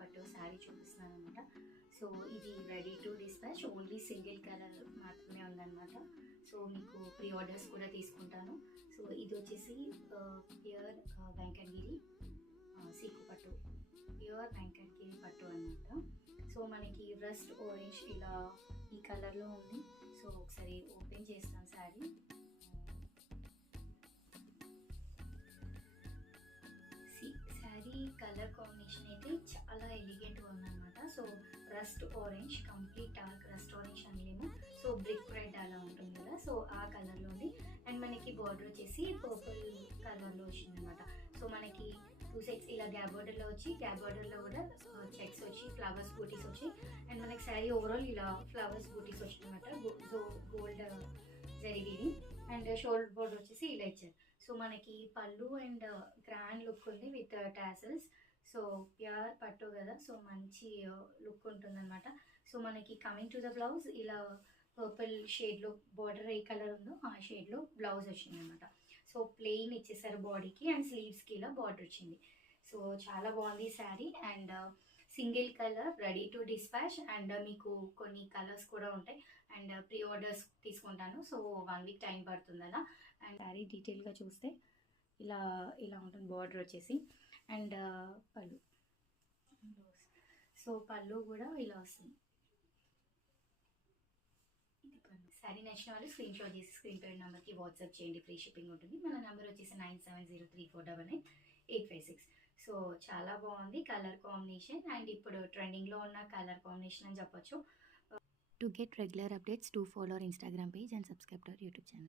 పట్టు శారీ చూపిస్తున్నాను అనమాట. సో ఇది ready to dispatch, only single colour మాత్రమే ఉందన్నమాట. సో మీకు ప్రీ ఆర్డర్స్ కూడా తీసుకుంటాను. సో ఇది వచ్చేసి ప్యూర్ వెంకటగిరి సీకు పట్టు, ప్యూర్ వెంకటగిరి పట్టు అనమాట. సో మనకి రస్ట్ ఆరెంజ్ ఇలా ఈ కలర్లో ఉంది. సో ఒకసారి ఓపెన్ చేస్తాను శారీ. శారీ కలర్ కాంబినేషన్ అయితే చాలా ఎలిగెంట్గా ఉందన్నమాట. So rust orange, complete dark rust orange అనలేము, సో బ్రిక్ రెడ్ అలా ఉంటుంది కదా, సో ఆ కలర్లో ఉంది. అండ్ మనకి బార్డర్ వచ్చేసి పర్పుల్ కలర్లో వచ్చిందనమాట. సో మనకి 2 సైడ్స్ ఇలా గ్యాప్ బార్డర్లో వచ్చి, గ్యాప్ బార్డర్లో కూడా చెక్స్ వచ్చి, ఫ్లవర్స్ బూటీస్ వచ్చి, అండ్ మనకి శారీ ఓవరాల్ ఇలా ఫ్లవర్స్ బూటీస్ వచ్చిందన్నమాట. సో గోల్డ్ జరిగింది. అండ్ షోల్డర్ బోర్డర్ వచ్చేసి ఇలా ఇచ్చారు. సో మనకి పళ్ళు అండ్ గ్రాండ్ లుక్ ఉంది విత్ టాసల్స్. సో ప్యూర్ పట్టు కదా, సో మంచి లుక్ ఉంటుంది అనమాట. సో మనకి కమింగ్ టు ద బ్లౌజ్ ఇలా పర్పుల్ షేడ్లో బార్డర్ ఏ కలర్ ఉందో ఆ షేడ్లో బ్లౌజ్ వచ్చింది అనమాట. సో ప్లెయిన్ ఇచ్చేసారు బాడీకి, అండ్ స్లీవ్స్కి ఇలా బార్డర్ వచ్చింది. సో చాలా బాగుంది sari. And single colour, ready to dispatch. And మీకు కొన్ని కలర్స్ కూడా ఉంటాయి. అండ్ ప్రీ ఆర్డర్స్ తీసుకుంటాను. సో 1 వీక్ టైం పడుతుంది అలా. అండ్ శారీ డీటెయిల్గా చూస్తే ఇలా ఇలా ఉంటుంది బార్డర్ వచ్చేసి. అండ్ పళ్ళు, సో పళ్ళు కూడా ఇలా వస్తుంది. ఇది పళ్ళు. శారీ నచ్చిన వాళ్ళు స్క్రీన్ షాట్ చేసి స్క్రీన్ పై నెంబర్కి వాట్సాప్ చేయండి, ఫ్రీ షిప్పింగ్ ఉంటుంది. మన నెంబర్ వచ్చేసి 9703499856. సో చాలా బాగుంది కలర్ కాంబినేషన్, అండ్ ఇప్పుడు ట్రెండింగ్లో ఉన్న కలర్ కాంబినేషన్ అని చెప్పొచ్చు. To get regular updates, to follow our Instagram page and subscribe to our YouTube channel.